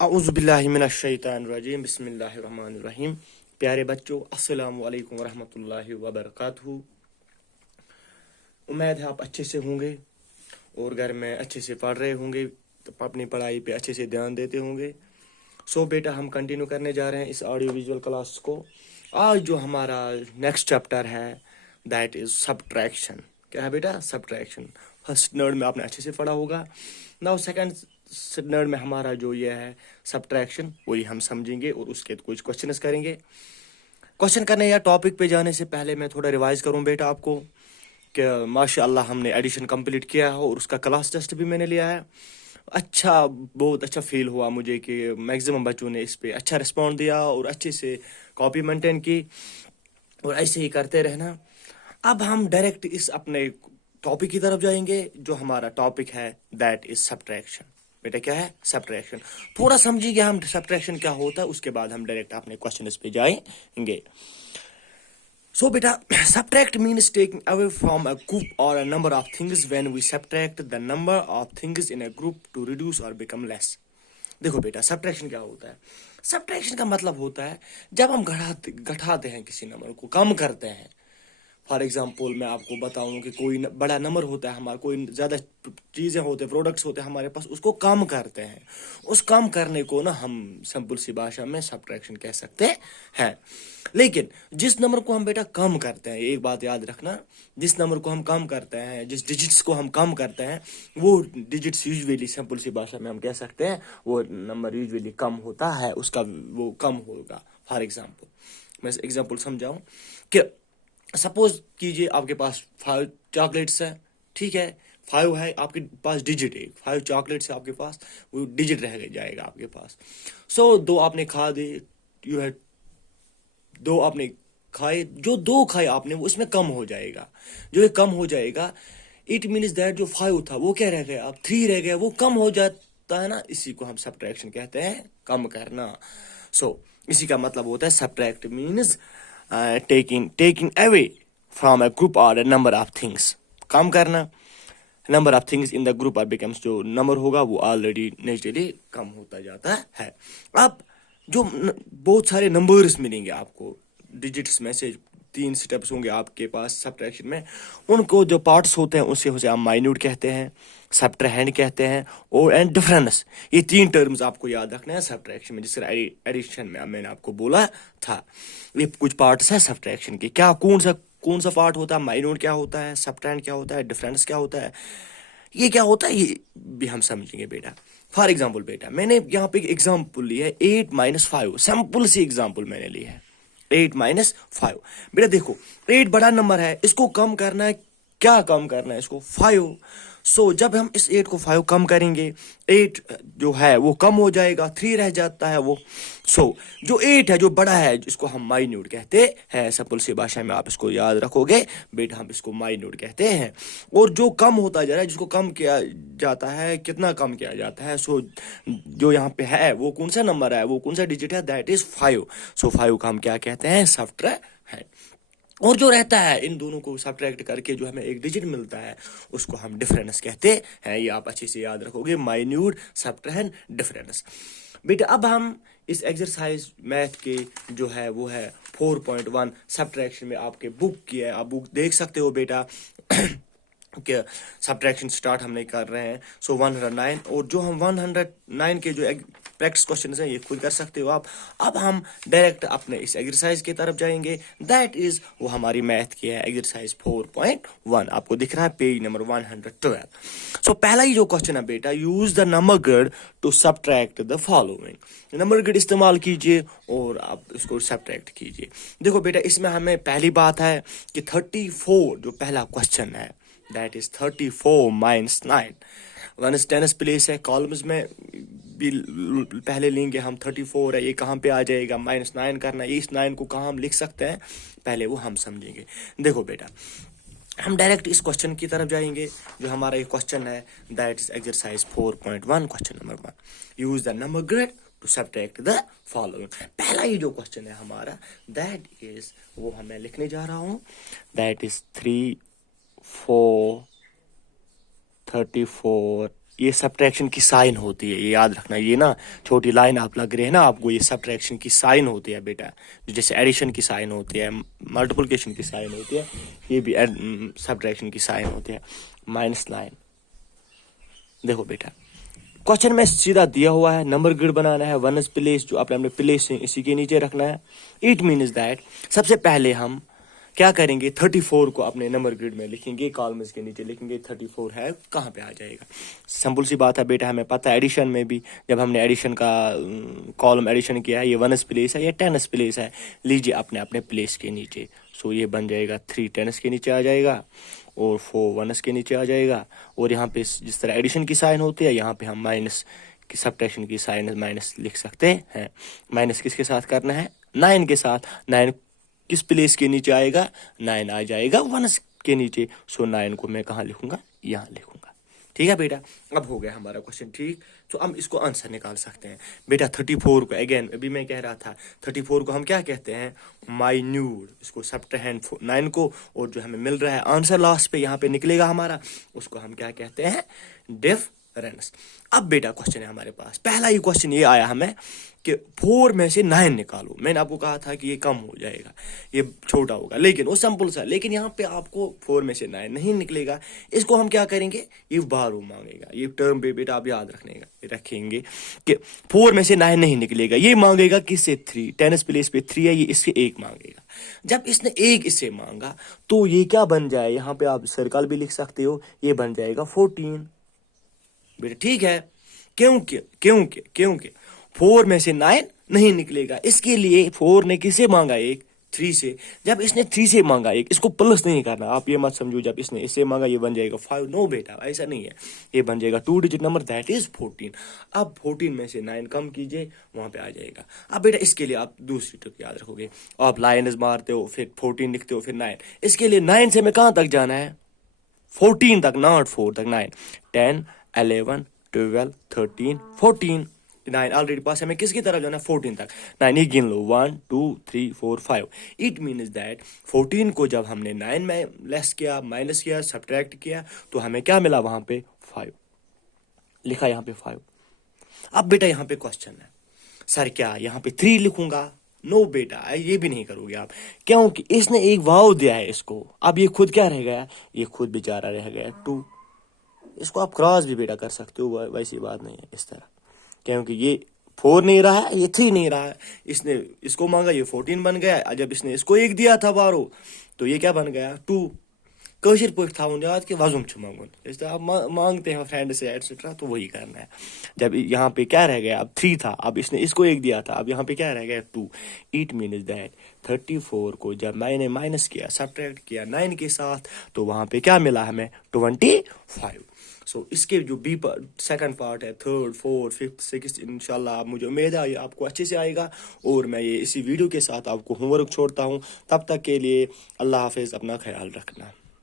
औज़ुबिल्लाहिमिनश्शैतानिर्रजीम बिस्मिल्लाहिर्रहमानिर्रहीम। प्यारे बच्चों, अस्सलामु अलैकुम वरहमतुल्लाहि वबरकातुहू। उम्मीद है आप अच्छे से होंगे और घर में अच्छे से पढ़ रहे होंगे, तो अपनी पढ़ाई पे अच्छे से ध्यान देते होंगे। सो बेटा, हम कंटिन्यू करने जा रहे हैं इस ऑडियो विजुअल क्लास को। आज जो हमारा नेक्स्ट चैप्टर है दैट इज़ सब्ट्रैक्शन। क्या है बेटा? सब्ट्रैक्शन। फर्स्ट नर्ड में आपने अच्छे से पढ़ा होगा। नाउ सेकंड नर्ड में हमारा जो ये है सब्ट्रैक्शन, वही हम समझेंगे और उसके कुछ क्वेश्चंस करेंगे। क्वेश्चन करने या टॉपिक पे जाने से पहले मैं थोड़ा रिवाइज करूं बेटा आपको कि माशाअल्लाह हमने एडिशन कंप्लीट किया है और उसका क्लास टेस्ट भी मैंने लिया है। अच्छा, बहुत अच्छा फील हुआ मुझे कि मैक्सिमम बच्चों ने इस पे अच्छा रिस्पॉन्ड दिया और अच्छे से कॉपी मेंटेन की, और ऐसे ही करते रहना। अब हम डायरेक्ट इस अपने टॉपिक की तरफ जाएंगे। जो हमारा टॉपिक है दैट इज सब्ट्रैक्शन। बेटा क्या है? सब्ट्रैक्शन। थोड़ा समझिए हम सब्ट्रैक्शन क्या होता है, उसके बाद हम डायरेक्ट अपने क्वेश्चन पे जाएंगे। So beta, subtract means taking away from a group or a number of things. When we subtract the number of things in a group to reduce or become less. देखो बेटा, subtraction क्या होता है? Subtraction का मतलब होता है जब हम घटाते हैं किसी नंबर को, कम करते हैं। फॉर एग्जाम्पल मैं आपको बताऊं कि कोई बड़ा नंबर होता है हमारा, कोई ज़्यादा चीज़ें होते हैं, प्रोडक्ट्स होते हैं हमारे पास, उसको कम करते हैं। उस कम करने को ना हम सिंपल सी भाषा में सब्ट्रैक्शन कह सकते हैं। लेकिन जिस नंबर को हम बेटा कम करते हैं, एक बात याद रखना, जिस नंबर को हम कम करते हैं, जिस डिजिट्स को हम कम करते हैं, वो डिजिट्स यूजुअली सिंपल सी भाषा में हम कह सकते हैं वो नंबर यूजुअली कम होता है, उसका वो कम होगा। फॉर एग्जाम्पल मैं एग्जाम्पल समझाऊं कि सपोज कीजिए आपके पास 5 चॉकलेट्स है, ठीक है? 5 है आपके पास, डिजिट है 5 चॉकलेट्स है आपके पास, वो डिजिट रह जाएगा आपके पास। सो 2 आपने खा दी, यू है 2 आपने खाए, जो 2 खाए आपने वो इसमें कम हो जाएगा। जो ये कम हो जाएगा, इट मीन्स दैट जो 5 था वो क्या रह गया? अब 3 रह गया, वो कम हो जाता है ना, इसी को हम सब्ट्रैक्शन कहते हैं, कम करना। सो इसी का मतलब होता है subtract means taking away from a group or a number of things. कम करना, number of things in the group और बिकम्स, जो नंबर होगा वो ऑलरेडी नेचुरली कम होता जाता है। अब जो बहुत सारे नंबर्स मिलेंगे आपको, डिजिट्स में से 3 स्टेप्स होंगे आपके पास सब्ट्रैक्शन में। उनको जो पार्ट्स होते हैं उसे हम माइन्यूट कहते हैं, सब्ट्रैंड कहते हैं और एंड डिफरेंस। ये 3 टर्म्स आपको याद रखना है सब्ट्रैक्शन में, जिससे एडिशन में मैंने आपको बोला था। ये कुछ पार्ट्स हैं सब्ट्रैक्शन के। क्या कौन सा पार्ट होता है? माइन्यूट क्या होता है, सब्ट्रैंड क्या होता है, डिफरेंस क्या होता है, ये क्या होता है, ये भी हम समझेंगे बेटा। फॉर एग्जाम्पल बेटा, मैंने यहाँ पे एक एग्जाम्पल लिया है 8 - 5। सिंपल सी एग्जाम्पल मैंने ली है 8 - 5। बेटा देखो, 8 बड़ा नंबर है, इसको कम करना है। क्या कम करना है इसको? 5। सो जब हम इस 8 को 5 कम करेंगे, 8 जो है वो कम हो जाएगा, 3 रह जाता है वो। सो जो 8 है, जो बड़ा है, जिसको हम माइन्यूट कहते हैं, सिंपल सी भाषा में आप इसको याद रखोगे बेटा, हम इसको माइन्यूट कहते हैं। और जो कम होता जा रहा है, जिसको कम किया जाता है, कितना कम किया जाता है, सो जो यहाँ पे है वो कौन सा नंबर है, वो कौन सा डिजिट है, दैट इज 5। सो 5 का हम क्या कहते हैं? सब्ट्रैक्ट है। और जो रहता है इन दोनों को सब्ट्रैक्ट करके जो हमें एक डिजिट मिलता है, उसको हम डिफरेंस कहते हैं। ये आप अच्छे से याद रखोगे, माइन्यूट, सब्ट्रैक्ट, डिफरेंस। बेटा अब हम इस एक्सरसाइज मैथ के जो है वो है 4.1 सब्ट्रैक्शन में आपके बुक की है, आप बुक देख सकते हो बेटा कि सब्ट्रैक्शन स्टार्ट हम नहीं कर रहे हैं। सो 109, और जो हम 109 के जो प्रैक्टिस क्वेश्चन हैं ये खुद कर सकते हो आप। अब हम डायरेक्ट अपने इस एक्सरसाइज की तरफ जाएंगे, दैट इज वो हमारी मैथ की है, एक्सरसाइज 4.1। आपको दिख रहा है पेज नंबर 112। सो पहला ही जो क्वेश्चन है बेटा, use the number grid to subtract the following. Number grid इस्तेमाल कीजिए और आप इसको सब्ट्रैक्ट कीजिए। देखो बेटा, इसमें हमें पहली बात है कि 34 जो पहला क्वेश्चन है, that is 34 - 9। One is tennis place है, कॉलम्स में भी पहले लेंगे हम। 34 है, ये कहाँ पे आ जाएगा? -9 करना है। इस 9 को कहाँ हम लिख सकते हैं, पहले वो हम समझेंगे। देखो बेटा, हम डायरेक्ट इस क्वेश्चन की तरफ जाएंगे। जो हमारा ये क्वेश्चन है that is exercise 4.1, question number 1, use the number grid to subtract the following. पहला ही जो क्वेश्चन है हमारा दैट इज, वो हमें लिखने जा रहा हूँ, दैट इज 3, 4, 34, ये सब्ट्रैक्शन की साइन होती है, ये याद रखना। ये ना छोटी लाइन आप लग रही है ना आपको, ये सब्ट्रैक्शन की साइन होती है बेटा। जैसे एडिशन की साइन होती है, मल्टीप्लिकेशन की साइन होती है, ये भी सब्ट्रैक्शन की साइन होती है। -9। देखो बेटा, क्वेश्चन में सीधा दिया हुआ है, नंबर ग्रिड बनाना है, वन इज प्लेस, जो आपने अपने प्लेस है इसी के नीचे रखना है। इट मीन्स दैट सबसे पहले हम क्या करेंगे, 34 को अपने नंबर ग्रिड में लिखेंगे, कॉलम्स के नीचे लिखेंगे 34 है, कहाँ पे आ जाएगा। सिंपल सी बात है बेटा, हमें पता है एडिशन में भी जब हमने एडिशन का कॉलम एडिशन किया है, ये 1s प्लेस है, ये 10s प्लेस है, लीजिए अपने अपने प्लेस के नीचे। सो ये बन जाएगा 3 10s के नीचे आ जाएगा और 4 1s के नीचे आ जाएगा। और यहाँ पे जिस तरह एडिशन की साइन होती है, यहाँ पे हम माइनस की सब्ट्रैक्शन की साइन माइनस लिख सकते हैं। माइनस किसके साथ करना है, 9 के साथ। 9 किस प्लेस के नीचे आएगा, 9 आ जाएगा 1s के नीचे। सो 9 को मैं कहाँ लिखूंगा, यहाँ लिखूंगा। ठीक है बेटा, अब हो गया हमारा क्वेश्चन ठीक। तो हम इसको आंसर निकाल सकते हैं बेटा। 34 को अगेन अभी मैं कह रहा था, 34 को हम क्या कहते हैं, माइन्यूट। इसको सब्ट्रैक्ट 9 को, और जो हमें मिल रहा है आंसर लास्ट पे यहाँ पे निकलेगा हमारा, उसको हम क्या कहते हैं, डिफरेंस। अब बेटा क्वेश्चन है हमारे पास, पहला ही क्वेश्चन ये आया हमें कि 4 में से 9 निकालो। मैंने आपको कहा था कि ये कम हो जाएगा, ये छोटा होगा, लेकिन वो सिंपल सा। लेकिन यहाँ पे आपको 4 में से 9 नहीं निकलेगा। इसको हम क्या करेंगे, ये बारू मांगेगा। ये टर्म पे बेटा आप याद रखेंगे कि 4 में से 9 नहीं निकलेगा। ये मांगेगा किससे, 3। 10s प्लेस पे 3 है, ये इससे 1 मांगेगा। जब इसने 1 इससे मांगा तो ये क्या बन जाए, यहाँ पे आप सर्कल भी लिख सकते हो, ये बन जाएगा 14 बेटा। ठीक है, क्योंकि 4 में से 9 नहीं निकलेगा। इसके लिए 4 ने किसे मांगा, 1 3 से। जब इसने 3 से मांगा 1, इसको प्लस नहीं करना, आप ये मत समझो जब इसने इससे मांगा ये बन जाएगा 5। नो बेटा, ऐसा नहीं है। ये बन जाएगा 2 डिजिट नंबर, दैट इज 14। अब 14 में से 9 कम कीजिए, वहां पे आ जाएगा। अब बेटा इसके लिए आप दूसरी ट्रिक याद रखोगे, आप लाइन्स मारते हो, फिर 14 लिखते हो, फिर 9। इसके लिए 9 से हमें कहां तक जाना है, 14 तक, नॉट 4 तक। 9 10 11 12 13 14। 9 ऑलरेडी पास, हमें किसकी तरफ जाना है, 14 तक। 9 ये गिन लो, 1 2 3 4 5। इट मीन्स दैट 14 को जब हमने 9 में लेस किया, माइनस किया, सब्ट्रैक्ट किया, तो हमें क्या मिला, वहां पे 5 लिखा, यहाँ पे 5। अब बेटा यहाँ पे क्वेश्चन है, सर क्या यहाँ पे 3 लिखूंगा। नो बेटा, ये भी नहीं करोगे आप, क्योंकि इसने एक वाव दिया है इसको। अब ये खुद क्या रह गया, ये खुद बेचारा रह गया 2। इसको आप क्रॉस भी बेटा कर सकते हो, वैसी बात नहीं है इस तरह, क्योंकि ये 4 नहीं रहा है, ये 3 नहीं रहा है। इसने इसको मांगा, ये 14 बन गया। जब इसने इसको 1 दिया था बारो, तो ये क्या बन गया, 2। कशिर पॉइंट था याद कि वजुम मांगुन, जैसे आप मांगते हैं फ्रेंड से एटसेट्रा, तो वही करना है। जब यहाँ पे क्या रह गया, अब 3 था, अब इसने इसको 1 दिया था, अब यहाँ पे क्या रह गया, 2। इट मीन्स दैट 34 को जब मैंने माइनस किया, सब्ट्रैक्ट किया 9 के साथ, तो वहां पे क्या मिला हमें, 25। सो इसके जो बी सेकंड पार्ट है, 3rd 4th 5th 6th, इंशाल्लाह मुझे उम्मीद है ये आपको अच्छे से आएगा। और मैं ये इसी वीडियो के साथ आपको होमवर्क छोड़ता हूँ। तब तक के लिए अल्लाह हाफिज़, अपना ख्याल रखना।